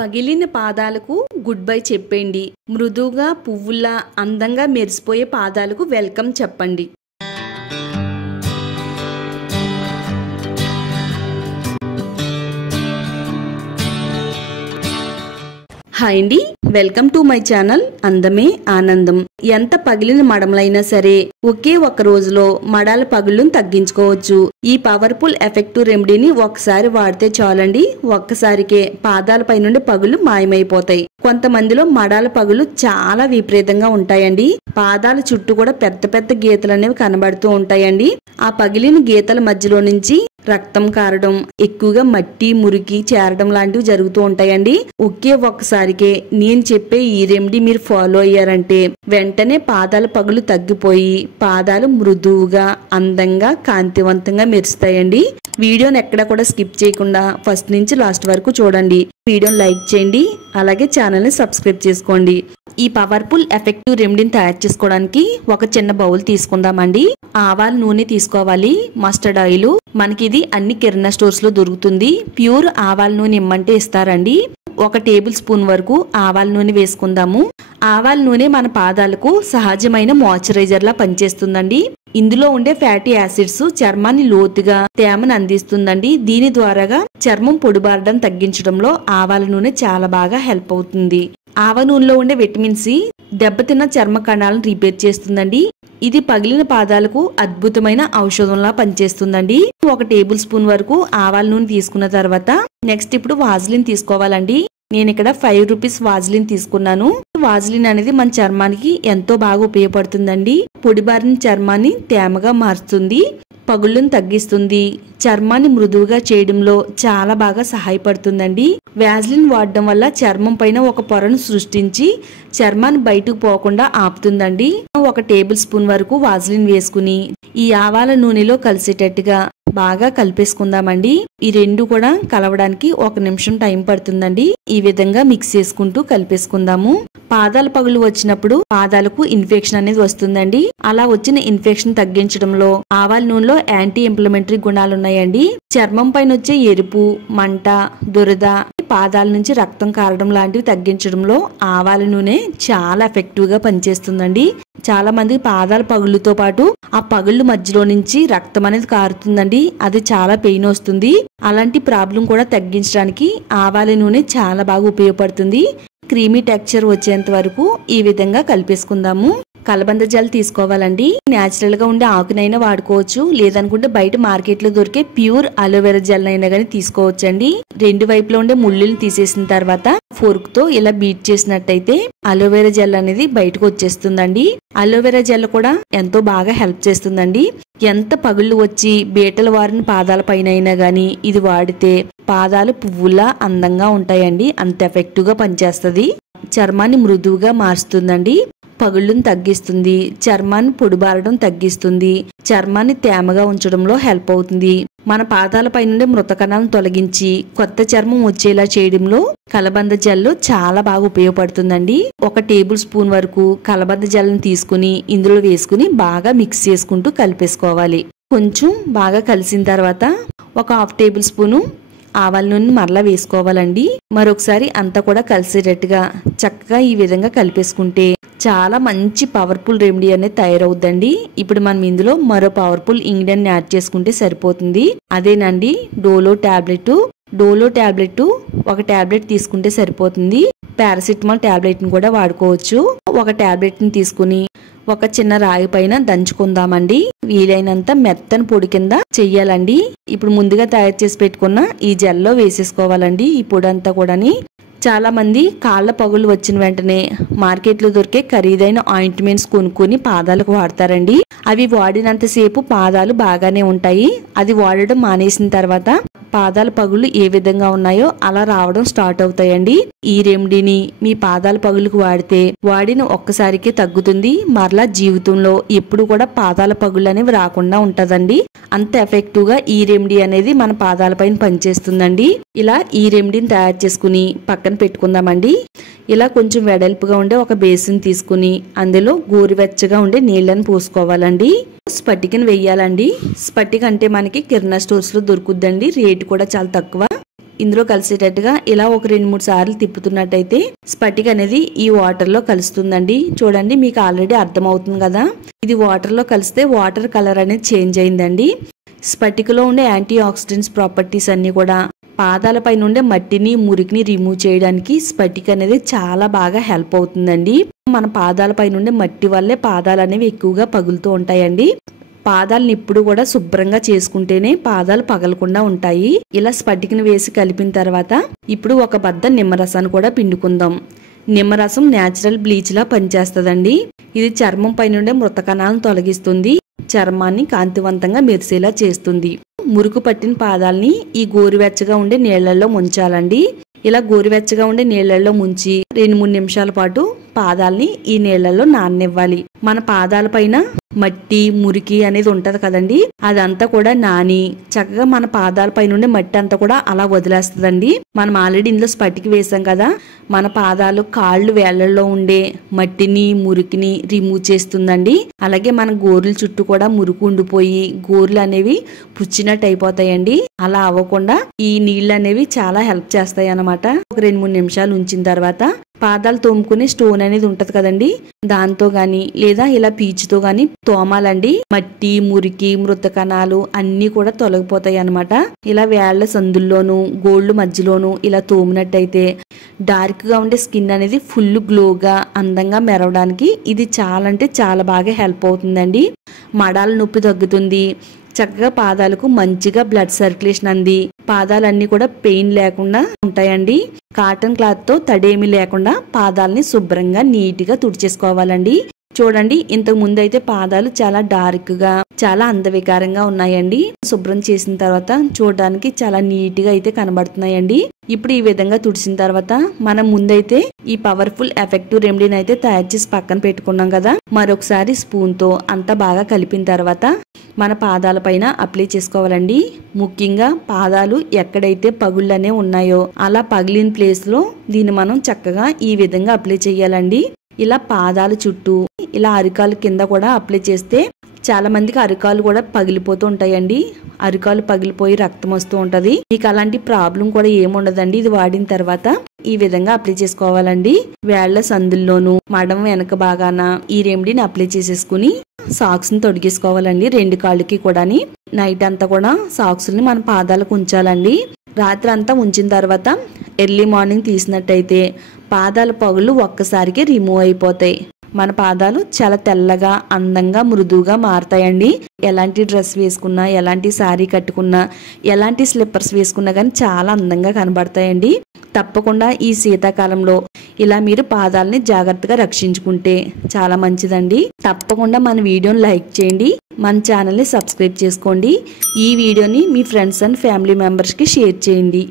పగిలిన పాదాలకు good bye చెప్పండి. మృదువుగా పువ్వుల్లా అందంగా మెరిసిపోయే పాదాలకు వెల్కమ్ చెప్పండి. హాయ్ అండి, వెల్కమ్ టు మై ఛానల్ అందమే ఆనందం. ఎంత పగిలిన మడమలైనా సరే ఒకే ఒక రోజులో మడాల పగుళ్ళను తగ్గించుకోవచ్చు. ఈ పవర్ఫుల్ ఎఫెక్టివ్ రెమెడీని ఒకసారి వాడితే చాలండి, ఒక్కసారికే పాదాలపై నుండి పగుళ్ళు మాయమైపోతాయి. కొంతమందిలో మడాల పగుళ్ళు చాలా విపరీతంగా ఉంటాయండి. పాదాల చుట్టూ కూడా పెద్ద పెద్ద గీతలు అనేవి కనబడుతూ ఉంటాయండి. ఆ పగిలిన గీతల మధ్యలో నుంచి రక్తం కారడం, ఎక్కువగా మట్టి మురికి చేరడం లాంటివి జరుగుతూ ఉంటాయండి. ఒకే ఒక్కసారికే నేను చెప్పే ఈ రెమెడీ మీరు ఫాలో అయ్యారంటే వెంటనే పాదాల పగులు తగ్గిపోయి పాదాలు మృదువుగా అందంగా కాంతివంతంగా మెరుస్తాయండి. వీడియోని ఎక్కడ కూడా స్కిప్ చేయకుండా ఫస్ట్ నుంచి లాస్ట్ వరకు చూడండి. వీడియోని లైక్ చేయండి, అలాగే ఛానల్ ని సబ్స్క్రైబ్ చేసుకోండి. ఈ పవర్ఫుల్ ఎఫెక్టివ్ రెమెడీని తయారు చేసుకోవడానికి ఒక చిన్న బౌల్ తీసుకుందామండి. ఆవాల నూనె తీసుకోవాలి, మస్టర్డ్ ఆయిల్. మనకి ఇది అన్ని కిరాణా స్టోర్స్ లో దొరుకుతుంది. ప్యూర్ ఆవాల నూనె ఇమ్మంటే ఇస్తారండి. 1 టేబుల్ స్పూన్ వరకు ఆవాల నూనె వేసుకుందాము. ఆవాల నూనె మన పాదాలకు సహజమైన మాయిశ్చరైజర్ లా పనిచేస్తుందండి. ఇందులో ఉండే ఫ్యాటీ యాసిడ్స్ చర్మాన్ని లోతుగా తేమను అందిస్తుందండి. దీని ద్వారాగా చర్మం పొడిబారడం తగ్గించడంలో ఆవాల నూనె చాలా బాగా హెల్ప్ అవుతుంది. ఆవ నూనెలో ఉండే విటమిన్ సి దెబ్బతిన్న చర్మ కణాలను రిపేర్ చేస్తుందండి. ఇది పగిలిన పాదాలకు అద్భుతమైన ఔషధంలా పనిచేస్తుందండి. 1 టేబుల్ స్పూన్ వరకు ఆవాల నూనె తీసుకున్న తర్వాత నెక్స్ట్ ఇప్పుడు వాజిలిన్ తీసుకోవాలండి. నేను ఇక్కడ 5 రూపీస్ వాజిలిన్ తీసుకున్నాను. వాజిలిన్ అనేది మన చర్మానికి ఎంతో బాగా ఉపయోగపడుతుందండి. పొడిబారిన చర్మాన్ని తేమగా మారుస్తుంది, పగుళ్ళను తగ్గిస్తుంది, చర్మాన్ని మృదువుగా చేయడంలో చాలా బాగా సహాయపడుతుందండి. వాజిలిన్ వాడడం వల్ల చర్మం పైన ఒక పొరను సృష్టించి చర్మాన్ని బయటకు పోకుండా ఆపుతుందండి. 1 టేబుల్ స్పూన్ వరకు వాజిలిన్ వేసుకుని ఈ ఆవాల నూనెలో కలిసేటట్టుగా బాగా కలిపేసుకుందామండి. ఈ రెండు కూడా కలవడానికి 1 నిమిషం టైం పడుతుందండి. ఈ విధంగా మిక్స్ చేసుకుంటూ కలిపేసుకుందాము. పాదాల పగులు వచ్చినప్పుడు పాదాలకు ఇన్ఫెక్షన్ అనేది వస్తుందండి. అలా వచ్చిన ఇన్ఫెక్షన్ తగ్గించడంలో ఆవాల నూనెలో యాంటీ ఇంప్లమెంటరీ గుణాలు ఉన్నాయండి. చర్మం పైన వచ్చే ఎరుపు, మంట, దురద, పాదాల నుంచి రక్తం కారడం లాంటివి తగ్గించడంలో ఆవాల నూనె చాలా ఎఫెక్టివ్ గా పనిచేస్తుందండి. చాలా మంది పాదాల పగుళ్ళతో పాటు ఆ పగుళ్ళ మధ్యలో నుంచి రక్తం అనేది కారుతుందండి. అది చాలా పెయిన్ వస్తుంది. అలాంటి ప్రాబ్లం కూడా తగ్గించడానికి ఆవాల నూనె చాలా బాగా ఉపయోగపడుతుంది. క్రీమీ టెక్స్చర్ వచ్చేంత వరకు ఈ విధంగా కలిపేసుకుందాము. కలబంద జెల్ తీసుకోవాలండి. న్యాచురల్ గా ఉండే ఆకునైనా వాడుకోవచ్చు, లేదనుకుంటే బయట మార్కెట్ లో దొరికే ప్యూర్ అలోవెరా జెల్ అయినా గానీ తీసుకోవచ్చండి. 2 వైపులో ఉండే ముళ్ళుని తీసేసిన తర్వాత ఫోర్క్ తో ఇలా బీట్ చేసినట్టయితే అలోవెరా జెల్ అనేది బయటకు వచ్చేస్తుందండి. అలోవెరా జెల్ కూడా ఎంతో బాగా హెల్ప్ చేస్తుందండి. ఎంత పగుళ్ళు వచ్చి బీటలు వారిన పాదాల పైన అయినా గానీ ఇది వాడితే పాదాలు పువ్వులా అందంగా ఉంటాయండి. అంత ఎఫెక్టివ్ గా పనిచేస్తుంది. చర్మాన్ని మృదువుగా మారుస్తుందండి, పగుళ్ళను తగ్గిస్తుంది, చర్మాన్ని పొడిబారడం తగ్గిస్తుంది, చర్మాన్ని తేమగా ఉంచడంలో హెల్ప్ అవుతుంది. మన పాదాలపై నుండి మృత కణాలను తొలగించి కొత్త చర్మం వచ్చేలా చేయడంలో కలబంద జెల్ చాలా బాగా ఉపయోగపడుతుందండి. 1 టేబుల్ స్పూన్ వరకు కలబంద జెల్ని తీసుకుని ఇందులో వేసుకుని బాగా మిక్స్ చేసుకుంటూ కలిపేసుకోవాలి. కొంచెం బాగా కలిసిన తర్వాత 1/2 టేబుల్ స్పూను ఆవాల నూనె మరలా వేసుకోవాలండి. మరొకసారి అంతా కూడా కలిసేటట్టుగా చక్కగా ఈ విధంగా కలిపేసుకుంటే చాలా మంచి పవర్ఫుల్ రెమెడీ అనేది తయారవుద్దండి. ఇప్పుడు మనం ఇందులో మరో పవర్ఫుల్ ఇంగ్రీడియంట్ యాడ్ చేసుకుంటే సరిపోతుంది. అదేనండి Dolo tablet. Dolo tablet 1 tablet తీసుకుంటే సరిపోతుంది. పారాసిటమాల్ టాబ్లెట్ ని కూడా వాడుకోవచ్చు. 1 టాబ్లెట్ ని తీసుకుని ఒక చిన్న రాయి పైన దంచుకుందామండి. వీలైనంత మెత్తని పొడి కింద చెయ్యాలండి. ఇప్పుడు ముందుగా తయారు చేసి పెట్టుకున్న ఈ జెల్లో వేసేసుకోవాలండి. ఈ పొడి అంతా కూడాని చాలా మంది కాళ్ళ పగులు వచ్చిన వెంటనే మార్కెట్ లో దొరికే ఖరీదైన ఆయింట్మెంట్స్ కొనుక్కొని పాదాలకు వాడతారండి. అవి వాడినంతసేపు పాదాలు బాగానే ఉంటాయి. అది వాడడం మానేసిన తర్వాత పాదాల పగులు ఏ విధంగా ఉన్నాయో అలా రావడం స్టార్ట్ అవుతాయండి. ఈ రెమెడీని మీ పాదాల పగులకు వాడితే వాడిన ఒక్కసారికే తగ్గుతుంది. మరలా జీవితంలో ఎప్పుడు కూడా పాదాల పగులు అనేవి రాకుండా ఉంటదండి. అంత ఎఫెక్టివ్ గా ఈ రెమెడీ అనేది మన పాదాల పైన పనిచేస్తుందండి. ఇలా ఈ రెమెడీని తయారు చేసుకుని పక్కన పెట్టుకుందామండి. ఇలా కొంచెం వెడల్పుగా ఉండే ఒక బేసిన్ తీసుకుని అందులో గోరువెచ్చగా ఉండే నీళ్ళని పోసుకోవాలండి. స్పటికను వెయ్యాలండి. స్పటిక అంటే మనకి కిరాణా స్టోర్స్ లో దొరుకుద్దండి. రేటు కూడా చాలా తక్కువ. ఇందులో కలిసేటట్టుగా ఇలా ఒక 2-3 సార్లు తిప్పుతున్నట్టయితే స్ఫటిక అనేది ఈ వాటర్ లో కలుస్తుందండి. చూడండి, మీకు ఆల్రెడీ అర్థమవుతుంది కదా, ఇది వాటర్ లో కలిస్తే వాటర్ కలర్ అనేది చేంజ్ అయిందండి. స్ఫటికలో ఉండే యాంటీ ఆక్సిడెంట్స్ ప్రాపర్టీస్ అన్ని కూడా పాదాలపై నుండే మట్టిని మురికిని రిమూవ్ చేయడానికి స్ఫటిక అనేది చాలా బాగా హెల్ప్ అవుతుందండి. మన పాదాలపై నుండే మట్టి వల్లే పాదాలు అనేవి ఎక్కువగా పగులుతూ ఉంటాయండి. పాదాలను ఇప్పుడు కూడా శుభ్రంగా చేసుకుంటేనే పాదాలు పగలకుండా ఉంటాయి. ఇలా స్ఫటికను వేసి కలిపిన తర్వాత ఇప్పుడు ఒక బద్ద నిమ్మరసాన్ని కూడా పిండుకుందాం. నిమ్మరసం నేచురల్ బ్లీచ్ లా పనిచేస్తుందండి. ఇది చర్మం పై నుండే మృత కణాలను తొలగిస్తుంది, చర్మాన్ని కాంతివంతంగా మెరిసేలా చేస్తుంది. మురుకు పట్టిన పాదాలని ఈ గోరువెచ్చగా ఉండే నీళ్లలో ముంచాలండి. ఇలా గోరువెచ్చగా ఉండే నీళ్లలో ముంచి 2-3 నిమిషాల పాటు పాదాలని ఈ నీళ్లలో నాననివ్వాలి. మన పాదాల పైన మట్టి మురికి అనేది ఉంటది కదండి, అదంతా కూడా నాని చక్కగా మన పాదాల పై నుండి మట్టి అంతా కూడా అలా వదిలేస్తుందండి. మనం ఆల్రెడీ ఇందులో స్ఫటిక వేసాం కదా, మన పాదాలు కాళ్ళు వేళ్లలో ఉండే మట్టిని మురికిని రిమూవ్ చేస్తుందండి. అలాగే మన గోర్ల చుట్టూ కూడా మురికి ఉండిపోయి గోర్లు అనేవి పుచ్చినట్టు అయిపోతాయండి. అలా అవ్వకుండా ఈ నీళ్లు అనేవి చాలా హెల్ప్ చేస్తాయి అన్నమాట. ఒక 2-3 నిమిషాలు ఉంచిన తర్వాత పాదాలు తోముకునే స్టోన్ అనేది ఉంటది కదండి, దాంతో గాని లేదా ఇలా పీచుతో గాని తోమాలండి. మట్టి మురికి మృత కణాలు అన్ని కూడా తొలగిపోతాయి అన్నమాట. ఇలా వేళ్ల సందుల్లోను గోళ్లు మధ్యలోను ఇలా తోమినట్టయితే డార్క్ గా ఉండే స్కిన్ అనేది ఫుల్ గ్లోగా అందంగా మెరవడానికి ఇది చాలా అంటే చాలా బాగా హెల్ప్ అవుతుందండి. మడాల నొప్పి తగ్గుతుంది, చక్కగా పాదాలకు మంచిగా బ్లడ్ సర్క్యులేషన్ అంది పాదాలన్నీ కూడా పెయిన్ లేకుండా ఉంటాయండి. కాటన్ క్లాత్ తో తడేమి లేకుండా పాదాలని శుభ్రంగా నీట్ గా తుడిచేసుకోవాలండి. చూడండి, ఇంతకు ముందు అయితే పాదాలు చాలా డార్క్ గా చాలా అందవికారంగా ఉన్నాయండి. శుభ్రం చేసిన తర్వాత చూడడానికి చాలా నీట్ గా అయితే కనబడుతున్నాయండి. ఇప్పుడు ఈ విధంగా తుడిచిన తర్వాత మనం ముందైతే ఈ పవర్ఫుల్ ఎఫెక్టివ్ రెమెడీని అయితే తయారు చేసి పక్కన పెట్టుకున్నాం కదా, మరొకసారి స్పూన్ తో అంతా బాగా కలిపిన తర్వాత మన పాదాల పైన అప్లై చేసుకోవాలండి. ముఖ్యంగా పాదాలు ఎక్కడైతే పగుళ్ళనే ఉన్నాయో అలా పగిలిన ప్లేస్ లో దీన్ని మనం చక్కగా ఈ విధంగా అప్లై చేయాలండి. ఇలా పాదాల చుట్టూ ఇలా అరికాలు కింద కూడా అప్లై చేస్తే చాలా మందికి అరికాలు కూడా పగిలిపోతూ ఉంటాయండి. అరికాలు పగిలిపోయి రక్తం వస్తూ ఉంటది. మీకు అలాంటి ప్రాబ్లం కూడా ఏముండదండి. ఇది వాడిన తర్వాత ఈ విధంగా అప్లై చేసుకోవాలండి. వేళ్ల సందుల్లోను మడం వెనక బాగాన ఈ రెమెడీని అప్లై చేసేసుకుని సాక్స్ ని తొడిగేసుకోవాలండి 2 కాళ్ళకి కూడా. నైట్ అంతా కూడా సాక్స్ ని మన పాదాలకు ఉంచాలండి. రాత్రి అంతా ఉంచిన తర్వాత ఎర్లీ మార్నింగ్ తీసినట్టయితే పాదాల పగులు ఒక్కసారికి రిమూవ్ అయిపోతాయి. మన పాదాలు చాలా తెల్లగా అందంగా మృదువుగా మారతాయండి. ఎలాంటి డ్రెస్ వేసుకున్నా ఎలాంటి శారీ కట్టుకున్నా ఎలాంటి స్లిప్పర్స్ వేసుకున్నా కానీ చాలా అందంగా కనబడతాయండి. తప్పకుండా ఈ శీతాకాలంలో ఇలా మీరు పాదాలని జాగ్రత్తగా రక్షించుకుంటే చాలా మంచిదండి. తప్పకుండా మన వీడియోని లైక్ చేయండి, మన ఛానల్ని సబ్స్క్రైబ్ చేసుకోండి. ఈ వీడియోని మీ ఫ్రెండ్స్ అండ్ ఫ్యామిలీ మెంబర్స్కి షేర్ చేయండి.